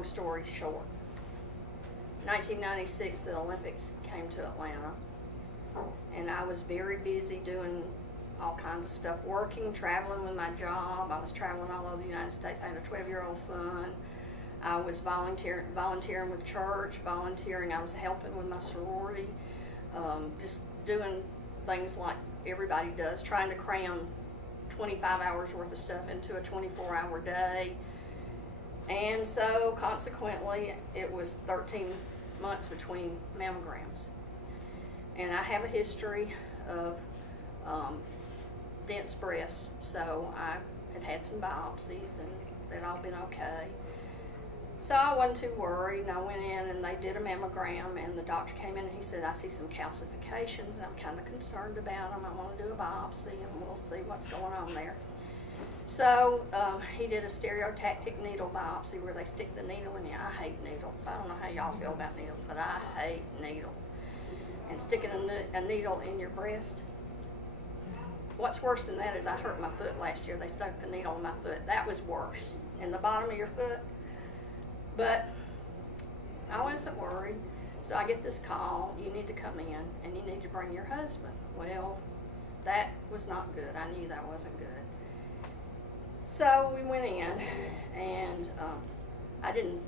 long story short, 1996, the Olympics came to Atlanta, and I was very busy doing all kinds of stuff, working, traveling with my job. I was traveling all over the United States. I had a 12-year-old son. I was volunteering with church, volunteering. I was helping with my sorority, just doing things like everybody does, trying to cram 25 hours worth of stuff into a 24-hour day. And so consequently, it was 13 months between mammograms. And I have a history of dense breasts, so I had some biopsies and they'd all been okay. So I wasn't too worried, and I went in and they did a mammogram, and the doctor came in and he said, I see some calcifications and I'm kind of concerned about them. I want to do a biopsy and we'll see what's going on there. So he did a stereotactic needle biopsy where they stick the needle in you. I hate needles. I don't know how y'all feel about needles, but I hate needles. And sticking a needle in your breast. What's worse than that is I hurt my foot last year. They stuck a needle in my foot. That was worse. In the bottom of your foot. But I wasn't worried. So I get this call, you need to come in and you need to bring your husband. Well, that was not good. I knew that wasn't good. So we went in, and I didn't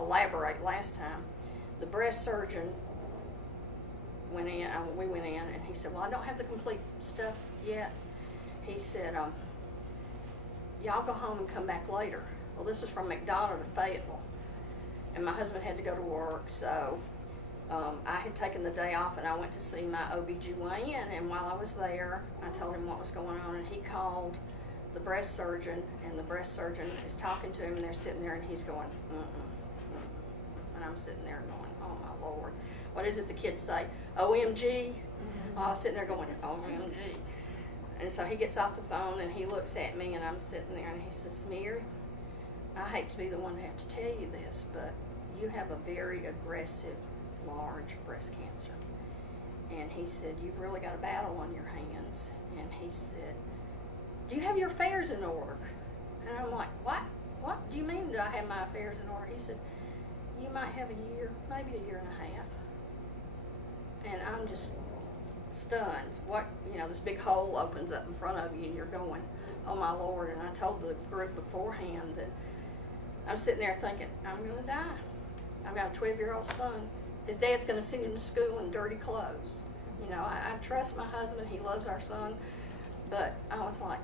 elaborate last time. The breast surgeon went in, we went in, and he said, well, I don't have the complete stuff yet. He said, y'all go home and come back later. Well, this is from McDonough to Fayetteville, and my husband had to go to work, so I had taken the day off, and I went to see my OBGYN, and while I was there, I told him what was going on, and he called the breast surgeon, and the breast surgeon is talking to him, and they're sitting there, and he's going, and I'm sitting there going, oh my Lord, what is it the kids say? OMG? I was sitting there going, OMG. And so he gets off the phone, and he looks at me, and I'm sitting there, and he says, Mary, I hate to be the one to have to tell you this, but you have a very aggressive, large breast cancer. And he said, you've really got a battle on your hands. And he said, do you have your affairs in order? And I'm like, what? What do you mean do I have my affairs in order? He said, you might have a year, maybe a year and a half. And I'm just stunned. What, you know, this big hole opens up in front of you and you're going, oh my Lord. And I told the group beforehand that I'm sitting there thinking, I'm going to die. I've got a 12-year-old son. His dad's going to send him to school in dirty clothes. You know, I trust my husband. He loves our son. But I was like,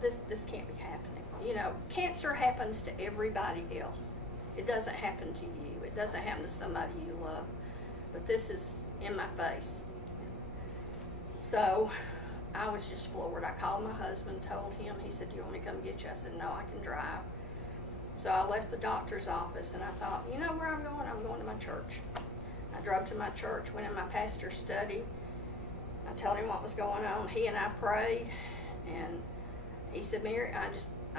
this can't be happening. You know, cancer happens to everybody else. It doesn't happen to you. It doesn't happen to somebody you love. But this is in my face. So I was just floored. I called my husband, told him. He said, do you want me to come get you? I said, no, I can drive. So I left the doctor's office, and I thought, you know where I'm going? I'm going to my church. I drove to my church, went in my pastor's study. I told him what was going on. He and I prayed, and he said, Mary, I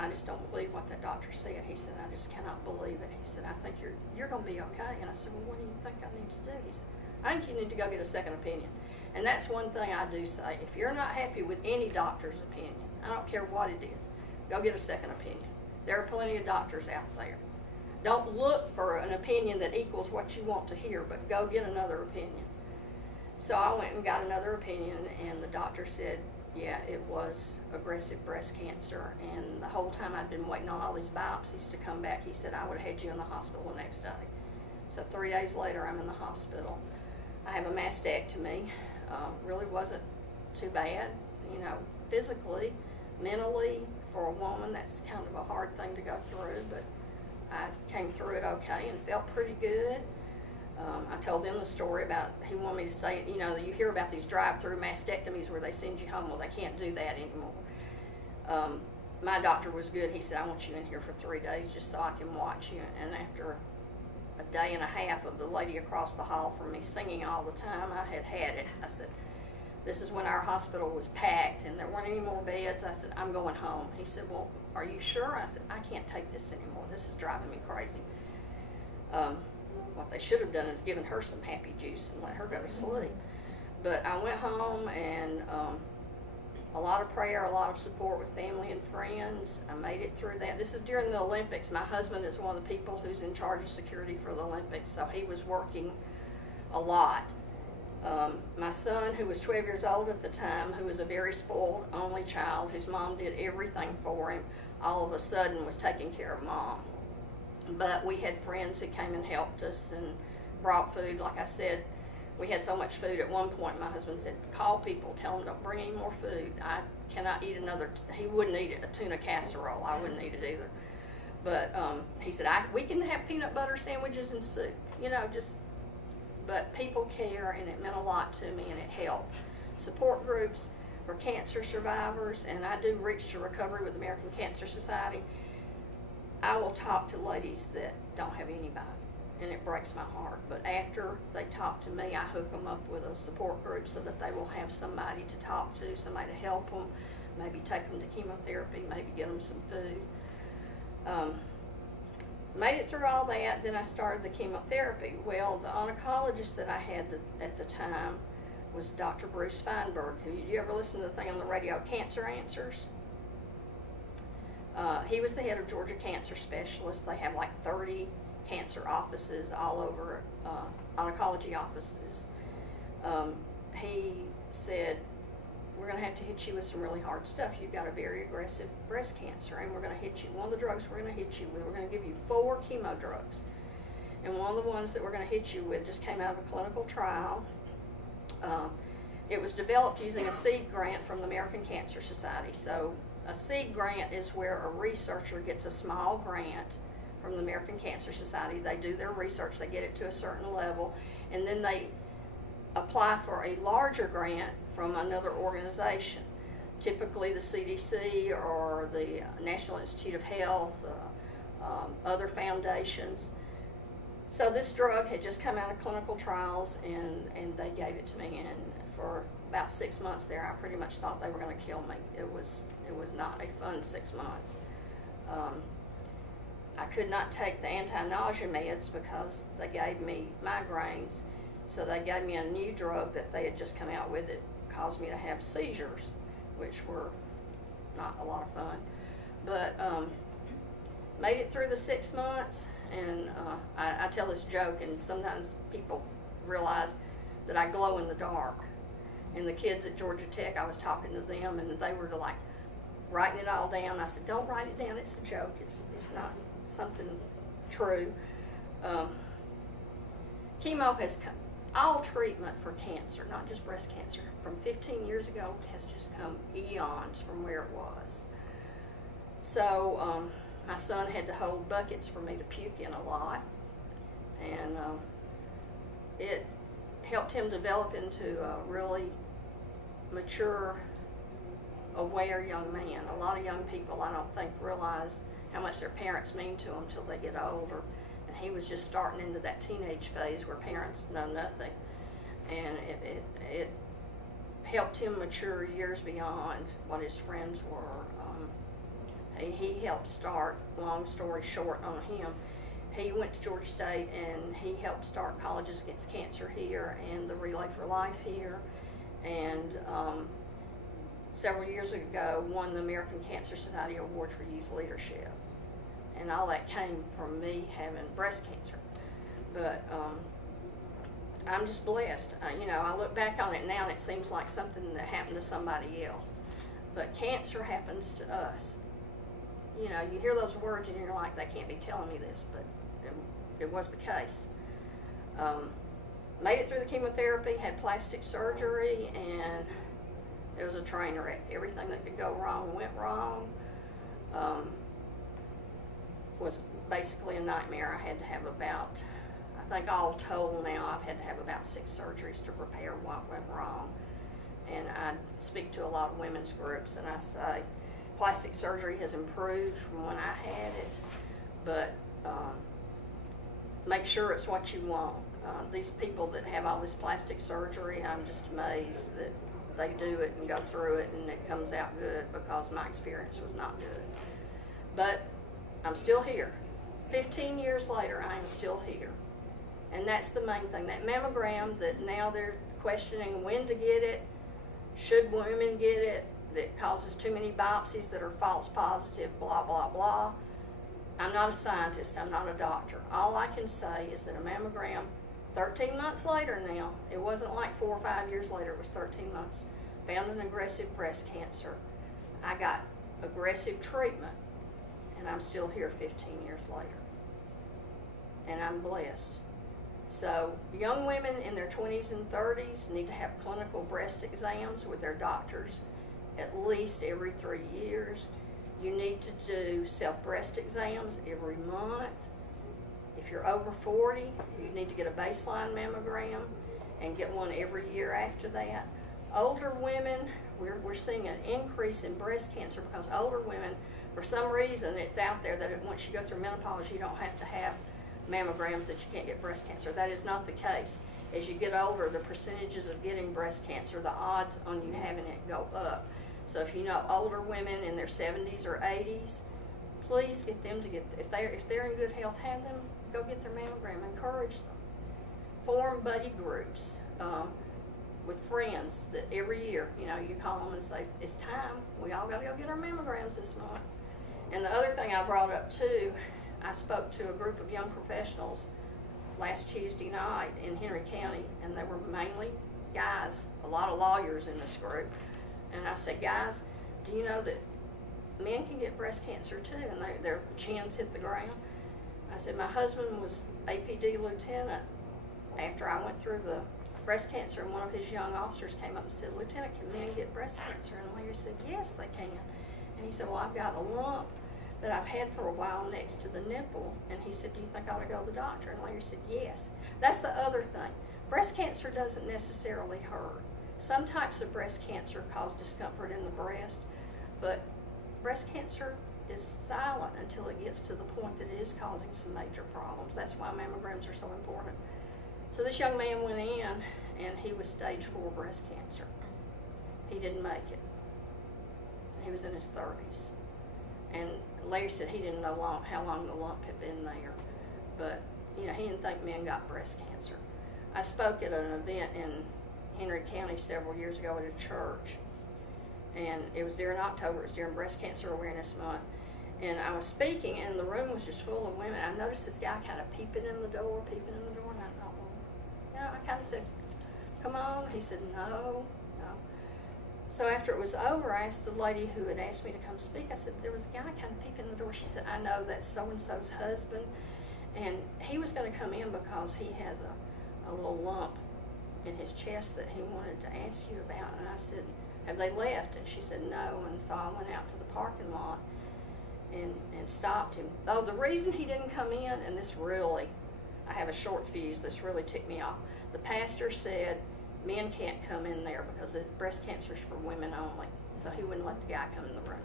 just don't believe what that doctor said. He said, I just cannot believe it. He said, I think you're going to be okay. And I said, well, what do you think I need to do? He said, I think you need to go get a second opinion. And that's one thing I do say. If you're not happy with any doctor's opinion, I don't care what it is, go get a second opinion. There are plenty of doctors out there. Don't look for an opinion that equals what you want to hear, but go get another opinion. So I went and got another opinion, and the doctor said, yeah, it was aggressive breast cancer. And the whole time I'd been waiting on all these biopsies to come back, he said, I would have had you in the hospital the next day. So 3 days later, I'm in the hospital. I have a mastectomy. Really wasn't too bad, you know, physically, mentally, for a woman, that's kind of a hard thing to go through, but I came through it okay and felt pretty good. I told them the story about, he wanted me to say, you know, you hear about these drive-through mastectomies where they send you home. Well, they can't do that anymore. My doctor was good. He said, I want you in here for 3 days just so I can watch you. And after a day and a half of the lady across the hall from me singing all the time, I had it. I said, this is when our hospital was packed and there weren't any more beds. I said, I'm going home. He said, well, are you sure? I said, I can't take this anymore. This is driving me crazy. What they should have done is given her some happy juice and let her go to sleep. But I went home, and a lot of prayer, a lot of support with family and friends. I made it through that. This is during the Olympics. My husband is one of the people who's in charge of security for the Olympics, so he was working a lot. My son, who was 12 years old at the time, who was a very spoiled only child, whose mom did everything for him, all of a sudden was taking care of mom. But we had friends who came and helped us and brought food. Like I said, we had so much food at one point, my husband said, call people, tell them don't bring any more food. I cannot eat another, he wouldn't eat it, a tuna casserole. I wouldn't eat it either. But he said, we can have peanut butter sandwiches and soup, you know, just, but people care, and it meant a lot to me, and it helped. Support groups for cancer survivors, and I do Reach to Recovery with the American Cancer Society. I will talk to ladies that don't have anybody, and it breaks my heart. But after they talk to me, I hook them up with a support group so that they will have somebody to talk to, somebody to help them, maybe take them to chemotherapy, maybe get them some food. Made it through all that, then I started the chemotherapy. Well, the oncologist that I had at the time was Dr. Bruce Feinberg, who, did you ever listen to the thing on the radio, Cancer Answers? He was the head of Georgia Cancer Specialists. They have like 30 cancer offices all over, oncology offices. He said, we're going to have to hit you with some really hard stuff. You've got a very aggressive breast cancer, and we're going to hit you. One of the drugs we're going to hit you with, we're going to give you 4 chemo drugs. And one of the ones that we're going to hit you with just came out of a clinical trial. It was developed using a seed grant from the American Cancer Society. So a seed grant is where a researcher gets a small grant from the American Cancer Society. They do their research, they get it to a certain level, and then they apply for a larger grant from another organization, typically the CDC or the National Institute of Health, other foundations. So this drug had just come out of clinical trials, and they gave it to me, and for about 6 months there, I pretty much thought they were going to kill me. It was not a fun 6 months. I could not take the anti-nausea meds because they gave me migraines. So they gave me a new drug that they had just come out with that caused me to have seizures, which were not a lot of fun. But made it through the 6 months, and I tell this joke, and sometimes people realize that I glow in the dark. And the kids at Georgia Tech, I was talking to them, and they were like writing it all down. I said, don't write it down, it's a joke. It's not something true. Chemo has come. All treatment for cancer, not just breast cancer, from 15 years ago has just come eons from where it was. So my son had to hold buckets for me to puke in a lot, and it helped him develop into a really mature, aware young man. A lot of young people, I don't think, realize how much their parents mean to them until they get older. And he was just starting into that teenage phase where parents know nothing. And it helped him mature years beyond what his friends were. He helped start, long story short on him, he went to Georgia State and he helped start Colleges Against Cancer here and the Relay for Life here. And several years ago won the American Cancer Society Award for Youth Leadership. And all that came from me having breast cancer. But I'm just blessed. You know, I look back on it now and it seems like something that happened to somebody else. But cancer happens to us. You know, you hear those words and you're like, they can't be telling me this, but it was the case. Made it through the chemotherapy, had plastic surgery, and it was a train wreck. Everything that could go wrong went wrong. Was basically a nightmare. I had to have about, I think all told now, I've had to have about 6 surgeries to repair what went wrong. And I speak to a lot of women's groups and I say, plastic surgery has improved from when I had it, but make sure it's what you want. These people that have all this plastic surgery, I'm just amazed that they do it and go through it and it comes out good, because my experience was not good. But I'm still here. 15 years later, I am still here. And that's the main thing. That mammogram that now they're questioning when to get it, should women get it, that causes too many biopsies that are false positive, blah, blah, blah. I'm not a scientist, I'm not a doctor. All I can say is that a mammogram, 13 months later now, it wasn't like 4 or 5 years later, it was 13 months, found an aggressive breast cancer. I got aggressive treatment, and I'm still here 15 years later. And I'm blessed. So young women in their 20s and 30s need to have clinical breast exams with their doctors at least every 3 years. You need to do self-breast exams every month. If you're over 40, you need to get a baseline mammogram and get one every year after that. Older women, we're seeing an increase in breast cancer because older women, for some reason, it's out there that once you go through menopause, you don't have to have mammograms, that you can't get breast cancer. That is not the case. As you get older, the percentages of getting breast cancer, the odds on you having it go up. So if you know older women in their 70s or 80s, please get them to get, if they're in good health, have them go get their mammogram. Encourage them. Form buddy groups with friends that every year, you know, you call them and say, it's time, we all got to go get our mammograms this month. And the other thing I brought up too, I spoke to a group of young professionals last Tuesday night in Henry County, and they were mainly guys, a lot of lawyers in this group. And I said, guys, do you know that men can get breast cancer too? And their chins hit the ground. I said, my husband was APD lieutenant after I went through the breast cancer, and one of his young officers came up and said, Lieutenant, can men get breast cancer? And Larry said, yes, they can. And he said, well, I've got a lump that I've had for a while next to the nipple. And he said, do you think I ought to go to the doctor? And Larry said, yes. That's the other thing. Breast cancer doesn't necessarily hurt. Some types of breast cancer cause discomfort in the breast, but breast cancer is silent until it gets to the point that it is causing some major problems. That's why mammograms are so important. So this young man went in, and he was stage 4 breast cancer. He didn't make it. He was in his 30s. And Larry said he didn't know how long the lump had been there. But, you know, he didn't think men got breast cancer. I spoke at an event in Henry County several years ago at a church. And it was during October, it was during Breast Cancer Awareness Month. And I was speaking, and the room was just full of women. I noticed this guy kind of peeping in the door, and I thought, well, you know, I kind of said, come on. He said, no. So after it was over, I asked the lady who had asked me to come speak, I said, there was a guy kind of peeping in the door. She said, I know, that's so-and-so's husband. And he was going to come in because he has a little lump in his chest that he wanted to ask you about. And I said, have they left? And she said, no. And so I went out to the parking lot and stopped him. Oh, the reason he didn't come in, and this really, I have a short fuse, this really ticked me off. The pastor said men can't come in there because breast cancer is for women only. So he wouldn't let the guy come in the room.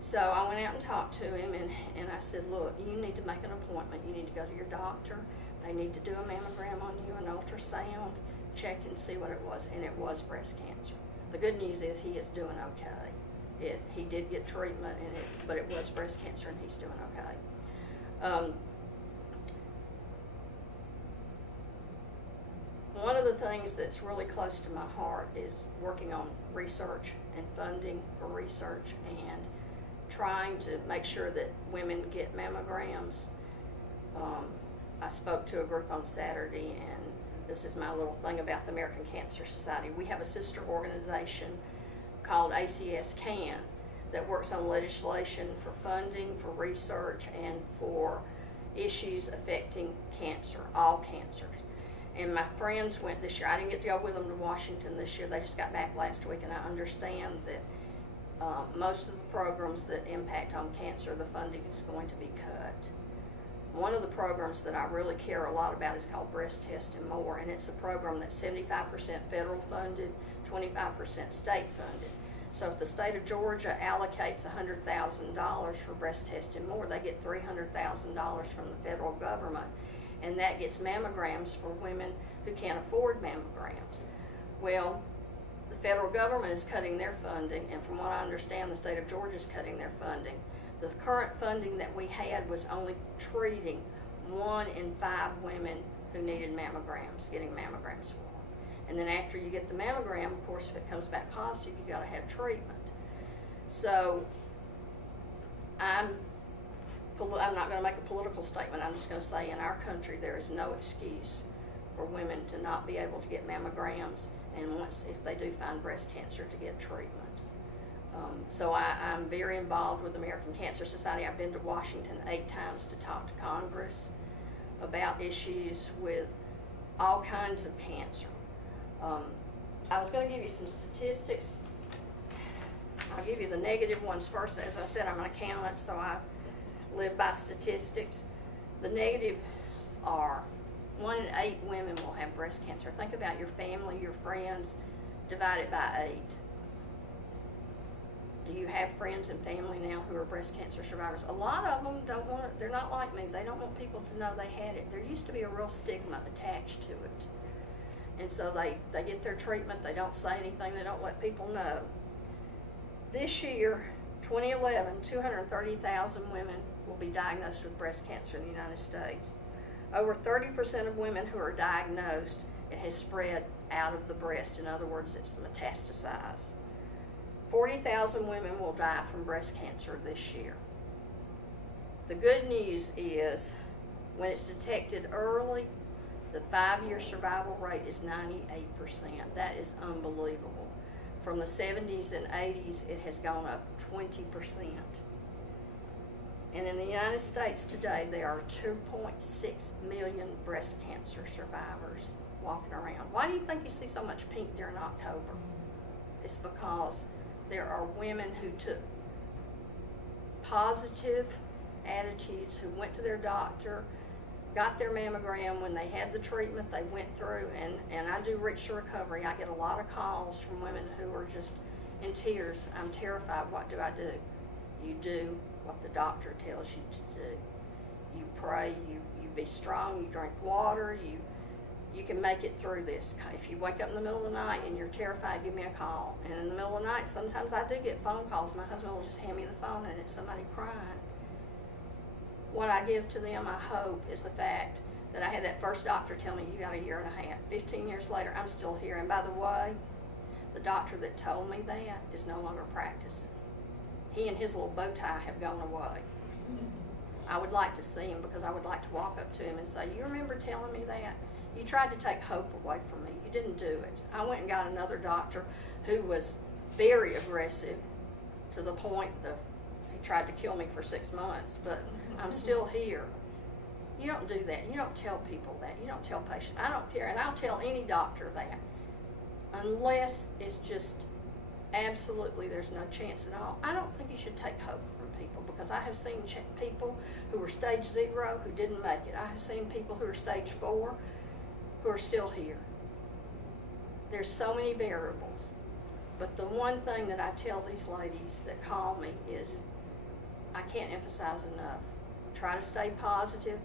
So I went out and talked to him, and I said, look, you need to make an appointment. You need to go to your doctor. They need to do a mammogram on you, an ultrasound, check and see what it was, and it was breast cancer. The good news is he is doing okay. He did get treatment, but it was breast cancer, and he's doing okay. One of the things that's really close to my heart is working on research and funding for research and trying to make sure that women get mammograms. I spoke to a group on Saturday, and this is my little thing about the American Cancer Society. We have a sister organization called ACS CAN that works on legislation for funding, for research, and for issues affecting cancer, all cancers. And my friends went this year. I didn't get to go with them to Washington this year. They just got back last week, and I understand that most of the programs that impact on cancer, the funding is going to be cut. One of the programs that I really care a lot about is called Breast Test and More, and it's a program that's 75% federal funded, 25% state funded. So if the state of Georgia allocates $100,000 for Breast Test and More, they get $300,000 from the federal government, and that gets mammograms for women who can't afford mammograms. Well, the federal government is cutting their funding, and from what I understand, the state of Georgia is cutting their funding. The current funding that we had was only treating 1 in 5 women who needed mammograms, getting mammograms for them. And then after you get the mammogram, of course, if it comes back positive, you got to have treatment. So I'm not going to make a political statement. I'm just going to say in our country there is no excuse for women to not be able to get mammograms, and if they do find breast cancer, to get treatment. So I'm very involved with the American Cancer Society. I've been to Washington 8 times to talk to Congress about issues with all kinds of cancer. I was going to give you some statistics. I'll give you the negative ones first. As I said, I'm an accountant, so I live by statistics. The negatives are 1 in 8 women will have breast cancer. Think about your family, your friends, divided by 8. Do you have friends and family now who are breast cancer survivors? A lot of them they're not like me. They don't want people to know they had it. There used to be a real stigma attached to it. And so they get their treatment, they don't say anything, they don't let people know. This year, 2011, 230,000 women will be diagnosed with breast cancer in the United States. Over 30% of women who are diagnosed, it has spread out of the breast. In other words, it's metastasized. 40,000 women will die from breast cancer this year. The good news is, when it's detected early, the 5-year survival rate is 98%. That is unbelievable. From the 70s and 80s, it has gone up 20%. And in the United States today, there are 2.6 million breast cancer survivors walking around. Why do you think you see so much pink during October? It's because there are women who took positive attitudes, who went to their doctor, got their mammogram. When they had the treatment, they went through, and I do Reach to Recovery. I get a lot of calls from women who are just in tears. I'm terrified. What do I do? You do what the doctor tells you to do. You pray, you be strong, you drink water, you can make it through this. If you wake up in the middle of the night and you're terrified, give me a call. And in the middle of the night, sometimes I do get phone calls. My husband will just hand me the phone and it's somebody crying. What I give to them, I hope, is the fact that I had that first doctor tell me, you got 1.5 years. 15 years later, I'm still here. And by the way, the doctor that told me that is no longer practicing. He and his little bow tie have gone away. I would like to see him, because I would like to walk up to him and say, you remember telling me that? You tried to take hope away from me. You didn't do it. I went and got another doctor who was very aggressive, to the point that he tried to kill me for 6 months, but I'm still here. You don't do that. You don't tell people that. You don't tell patients. I don't care, and I'll tell any doctor that, unless it's just absolutely there's no chance at all. I don't think you should take hope from people, because I have seen people who were stage 0 who didn't make it. I have seen people who are stage 4 who are still here. There's so many variables. But the one thing that I tell these ladies that call me is, I can't emphasize enough. Try to stay positive.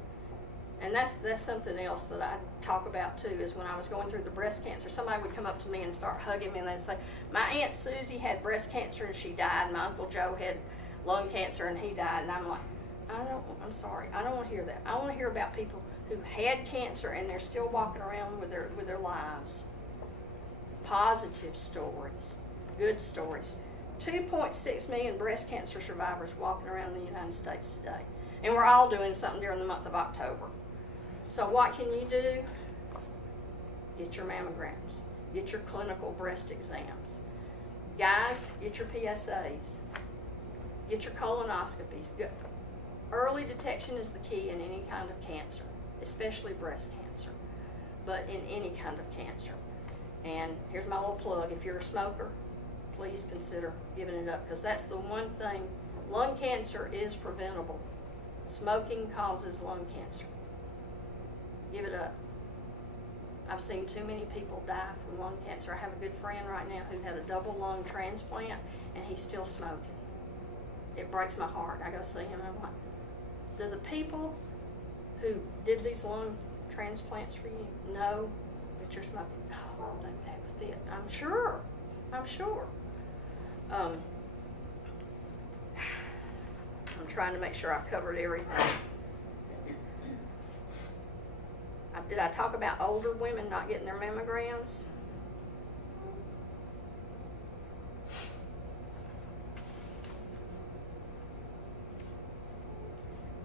And that's something else that I talk about too, is when I was going through the breast cancer, somebody would come up to me and start hugging me, and they'd say, my Aunt Susie had breast cancer and she died, and my Uncle Joe had lung cancer and he died. And I'm like, I'm sorry, I don't want to hear that. I want to hear about people who had cancer and they're still walking around with their lives. Positive stories, good stories. 2.6 million breast cancer survivors walking around the United States today. And we're all doing something during the month of October. So what can you do? Get your mammograms. Get your clinical breast exams. Guys, get your PSAs. Get your colonoscopies. Early detection is the key in any kind of cancer, especially breast cancer, but in any kind of cancer. And here's my little plug. If you're a smoker, please consider giving it up, because that's the one thing. Lung cancer is preventable. Smoking causes lung cancer. Give it up. I've seen too many people die from lung cancer. I have a good friend right now who had a double lung transplant, and he's still smoking. It breaks my heart. I go see him, and I'm like, do the people who did these lung transplants for you know that you're smoking? Oh, they would have a fit. I'm sure. I'm sure. I'm trying to make sure I've covered everything. Did I talk about older women not getting their mammograms?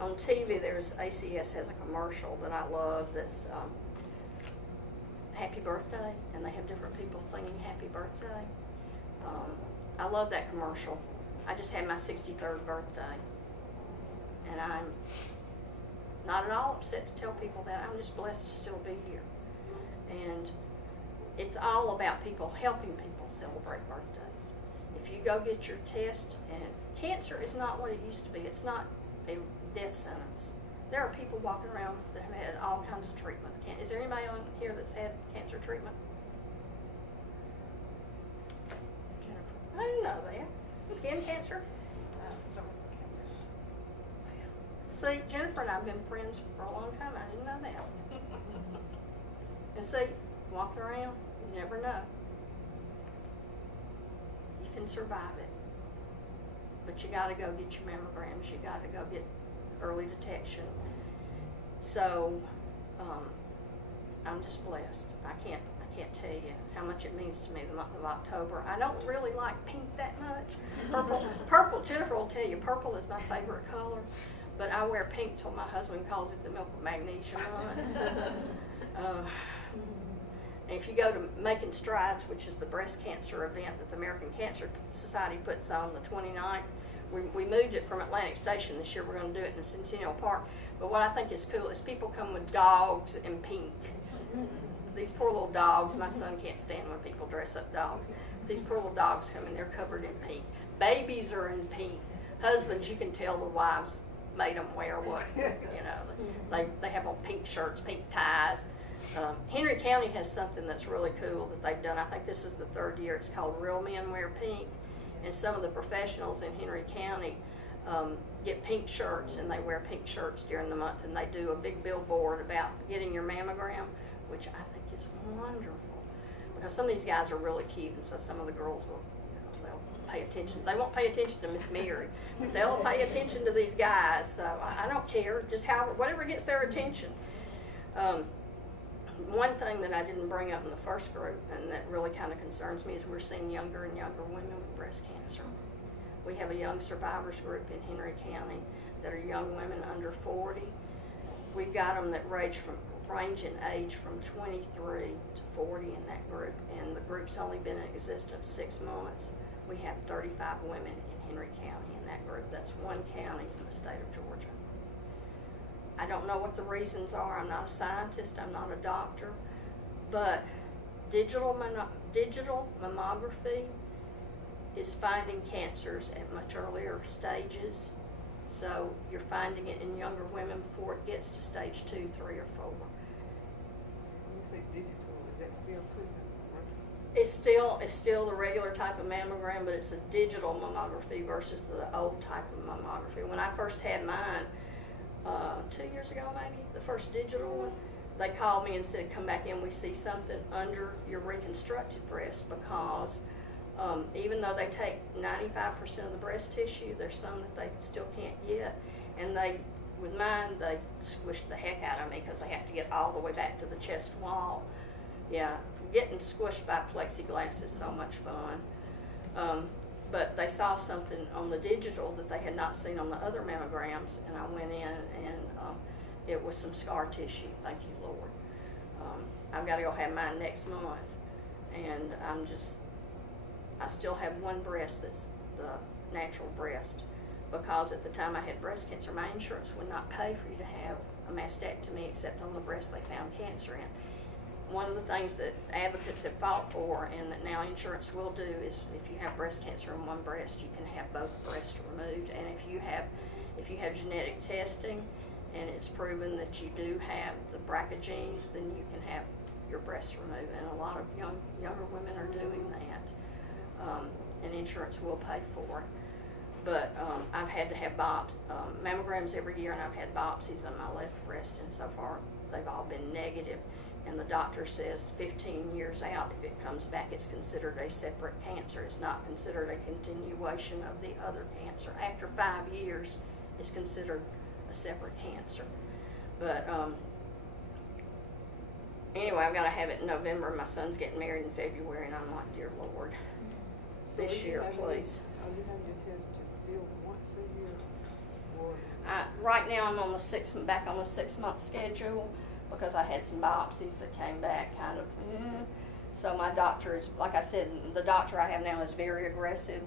on TV, there's ACS has a commercial that I love that's Happy Birthday, and they have different people singing Happy Birthday. I love that commercial. I just had my 63rd birthday, and I'm not at all upset to tell people that. I'm just blessed to still be here. And it's all about people, helping people celebrate birthdays. If you go get your test, and cancer is not what it used to be. It's not a death sentence. There are people walking around that have had all kinds of treatment. Is there anybody on here that's had cancer treatment? Jennifer, I didn't know that. Skin cancer? See, Jennifer and I have been friends for a long time. I didn't know that. And see, walking around, you never know. You can survive it. But you got to go get your mammograms. You got to go get early detection. So, I'm just blessed. I can't tell you how much it means to me the month of October. I don't really like pink that much. Purple, Jennifer will tell you, purple is my favorite color. But I wear pink till my husband calls it the milk of magnesium month. And if you go to Making Strides, which is the breast cancer event that the American Cancer Society puts on the 29th, we moved it from Atlantic Station this year. We're going to do it in Centennial Park. But what I think is cool is people come with dogs in pink. These poor little dogs, my son can't stand when people dress up dogs. These poor little dogs come in, they're covered in pink. Babies are in pink. Husbands, you can tell the wives made them wear what, you know, they have on pink shirts, pink ties. Henry County has something that's really cool that they've done. I think this is the 3rd year. It's called Real Men Wear Pink. And some of the professionals in Henry County get pink shirts, and they wear pink shirts during the month, and they do a big billboard about getting your mammogram, which I think is wonderful. Because some of these guys are really cute, and so some of the girls will, they'll pay attention. They won't pay attention to Miss Mary, but they'll pay attention to these guys. So I don't care, just whatever gets their attention. One thing that I didn't bring up in the first group, and that really kind of concerns me, is we're seeing younger and younger women with breast cancer. We have a young survivors group in Henry County that are young women under 40. We've got them that range in age from 23 to 40 in that group, and the group's only been in existence 6 months. We have 35 women in Henry County in that group. That's one county in the state of Georgia. I don't know what the reasons are. I'm not a scientist. I'm not a doctor. But digital mammography is finding cancers at much earlier stages. So you're finding it in younger women before it gets to stage 2, 3, or 4. When you say digital, is that still putting It's still the regular type of mammogram, but it's a digital mammography versus the old type of mammography. When I first had mine, 2 years ago maybe, the first digital one, they called me and said, come back in, we see something under your reconstructed breast, because even though they take 95% of the breast tissue, there's some that they still can't get. And with mine, they squished the heck out of me because they have to get all the way back to the chest wall. Yeah, getting squished by plexiglass is so much fun. But they saw something on the digital that they had not seen on the other mammograms, and I went in, and it was some scar tissue. Thank you, Lord. I've got to go have mine next month, and I still have one breast that's the natural breast, because at the time I had breast cancer, my insurance would not pay for you to have a mastectomy except on the breast they found cancer in. One of the things that advocates have fought for, and that now insurance will do, is if you have breast cancer in one breast, you can have both breasts removed. And if you have genetic testing, and it's proven that you do have the BRCA genes, then you can have your breasts removed. And a lot of younger women are doing that, and insurance will pay for it. But I've had to have mammograms every year, and I've had biopsies on my left breast, and so far they've all been negative. And the doctor says 15 years out, if it comes back, it's considered a separate cancer. It's not considered a continuation of the other cancer. After 5 years, it's considered a separate cancer. But anyway, I've got to have it in November. My son's getting married in February, and I'm like, dear Lord, this year, please. Are you having your test just still once a year? Right now I'm on the back on the 6-month schedule because I had some biopsies that came back kind of. So my doctor is, like I said, the doctor I have now is very aggressive,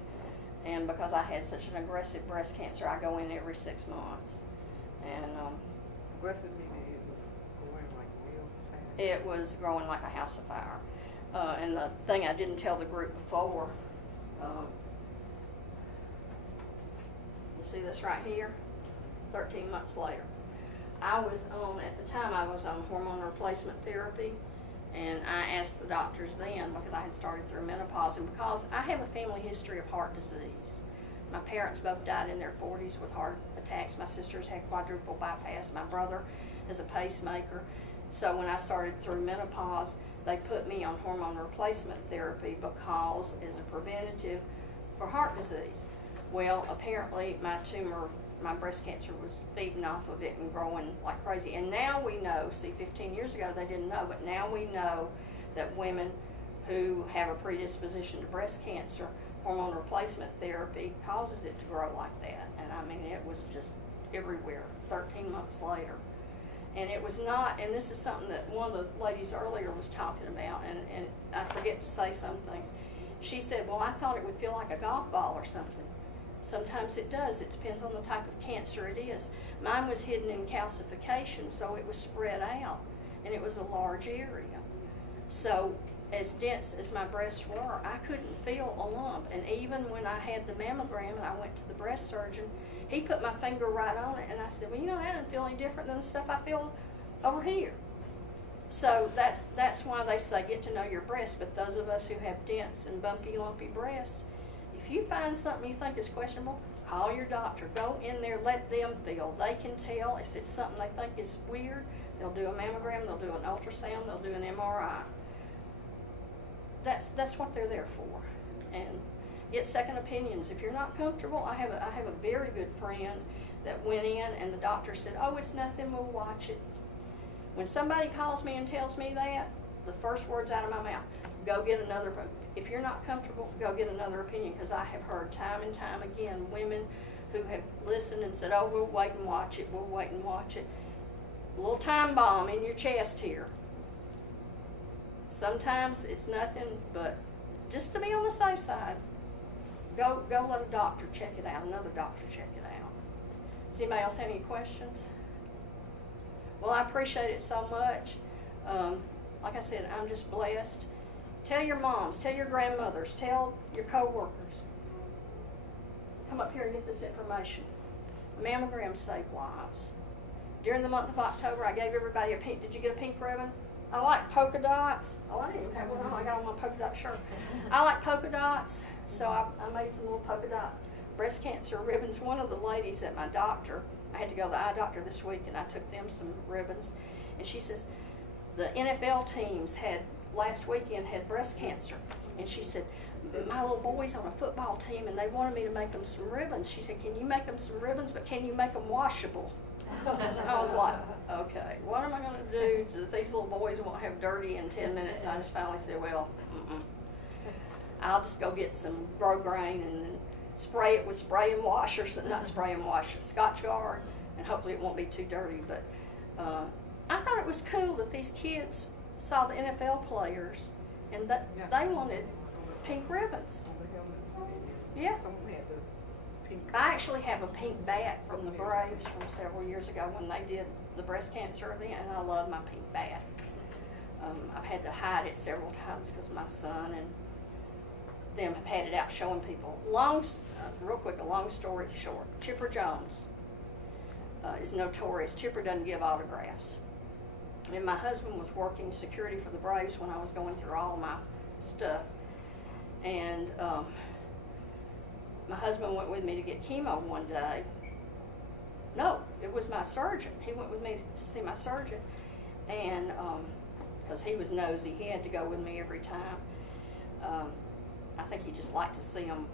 and because I had such an aggressive breast cancer, I go in every 6 months. And aggressive meaning it was growing like real fast? It was growing like a house of fire. And the thing I didn't tell the group before, you see this right here? 13 months later. At the time I was on hormone replacement therapy, and I asked the doctors then, because I had started through menopause, and because I have a family history of heart disease. My parents both died in their 40s with heart attacks. My sisters had quadruple bypass. My brother is a pacemaker. So when I started through menopause, they put me on hormone replacement therapy because as a preventative for heart disease. Well, apparently my breast cancer was feeding off of it and growing like crazy. And now we know, see, 15 years ago they didn't know, but now we know that women who have a predisposition to breast cancer, hormone replacement therapy causes it to grow like that. And I mean, it was just everywhere 13 months later. And it was not, and this is something that one of the ladies earlier was talking about, and I forget to say some things. She said, well, I thought it would feel like a golf ball or something. Sometimes it does. It depends on the type of cancer it is. Mine was hidden in calcification, so it was spread out, and it was a large area. So as dense as my breasts were, I couldn't feel a lump. And even when I had the mammogram and I went to the breast surgeon, he put my finger right on it, and I said, well, you know, that doesn't feel any different than the stuff I feel over here. So that's why they say get to know your breast. But those of us who have dense and bumpy, lumpy breasts, if you find something you think is questionable, call your doctor. Go in there, let them feel. They can tell if it's something they think is weird. They'll do a mammogram, they'll do an ultrasound, they'll do an MRI. That's what they're there for. And get second opinions. If you're not comfortable, I have a very good friend that went in and the doctor said, oh, it's nothing, we'll watch it. When somebody calls me and tells me that, the first words out of my mouth, go get another, if you're not comfortable, go get another opinion, because I have heard time and time again women who have listened and said, oh, we'll wait and watch it, we'll wait and watch it. A little time bomb in your chest here. Sometimes it's nothing, but just to be on the safe side, go let a doctor check it out, another doctor check it out. Does anybody else have any questions? Well, I appreciate it so much. Like I said, I'm just blessed. Tell your moms, tell your grandmothers, tell your co-workers. Come up here and get this information. Mammograms save lives. During the month of October, I gave everybody a pink, did you get a pink ribbon? I like polka dots. Oh, I didn't even have one on. I got on my polka dot shirt. I like polka dots, so I made some little polka dot breast cancer ribbons. One of the ladies at my doctor, I had to go to the eye doctor this week, and I took them some ribbons, and she says, the NFL teams last weekend had breast cancer, and she said, my little boy's on a football team, and they wanted me to make them some ribbons. She said, can you make them some ribbons, but can you make them washable? I was like, okay, what am I going to do that these little boys won't have dirty in 10 minutes? And I just finally said, well, I'll just go get some Grosgrain and then spray it with spray and wash, or not spray and wash, Scotch Guard, and hopefully it won't be too dirty. But I thought it was cool that these kids saw the NFL players and that they wanted pink ribbons. Yeah. I actually have a pink bat from the Braves from several years ago when they did the breast cancer event, and I love my pink bat. I've had to hide it several times because my son and them have had it out showing people. Real quick, a long story short. Chipper Jones is notorious. Chipper doesn't give autographs. And my husband was working security for the Braves when I was going through all my stuff. And my husband went with me to get chemo one day. No, it was my surgeon. He went with me to see my surgeon, and because he was nosy, he had to go with me every time. I think he just liked to see them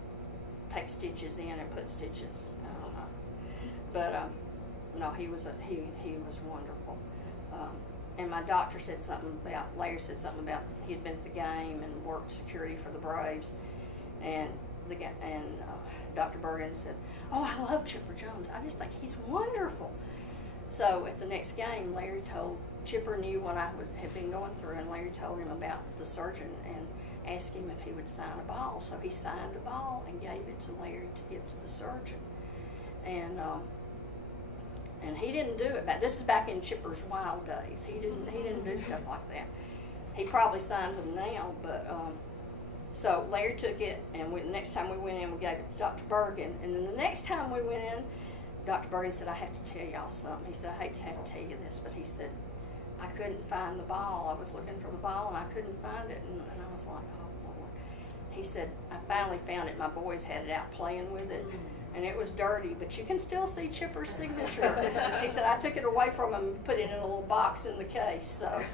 take stitches in and put stitches. I don't know, but no, he was wonderful. And my doctor said something about, Larry said something about he had been at the game and worked security for the Braves, and Dr. Bergen said, "Oh, I love Chipper Jones. I just think he's wonderful." So at the next game, Larry told Chipper knew what had been going through, and Larry told him about the surgeon and asked him if he would sign a ball. So he signed a ball and gave it to Larry to give to the surgeon. And he didn't do it back. This is back in Chipper's wild days. He didn't do stuff like that. He probably signs them now, but so Larry took it, and the next time we went in, we gave it to Dr. Bergen. And then the next time we went in, Dr. Bergen said, "I have to tell y'all something." He said, "I hate to have to tell you this," but he said, "I couldn't find the ball. I was looking for the ball, and I couldn't find it." And I was like, "Oh, Lord." He said, "I finally found it. My boys had it out playing with it, and it was dirty, but you can still see Chipper's signature." He said, "I took it away from him and put it in a little box in the case." So,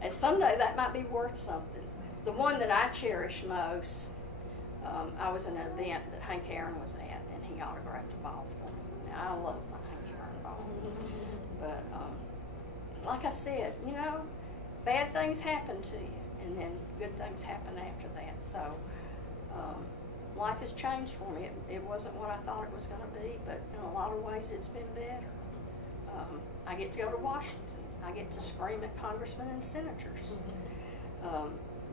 and someday that might be worth something. The one that I cherish most, I was in an event that Hank Aaron was at, and he autographed a ball for me. Now, I love my Hank Aaron ball. But like I said, you know, bad things happen to you, and then good things happen after that. So life has changed for me. It wasn't what I thought it was going to be, but in a lot of ways it's been better. I get to go to Washington. I get to scream at congressmen and senators.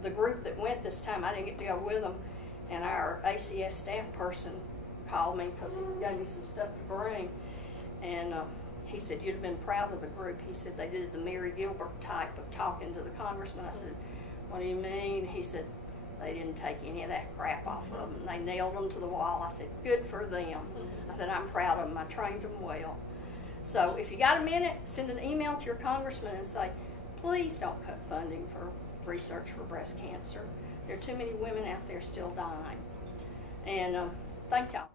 The group that went this time, I didn't get to go with them, and our ACS staff person called me because he gave me some stuff to bring, and he said, "You'd have been proud of the group." He said they did the Mary Gilbert type of talking to the congressman. I said, "What do you mean?" He said, "They didn't take any of that crap off of them. They nailed them to the wall." I said, "Good for them." I said, "I'm proud of them. I trained them well." So if you got a minute, send an email to your congressman and say, "Please don't cut funding for research for breast cancer. There are too many women out there still dying." And thank y'all.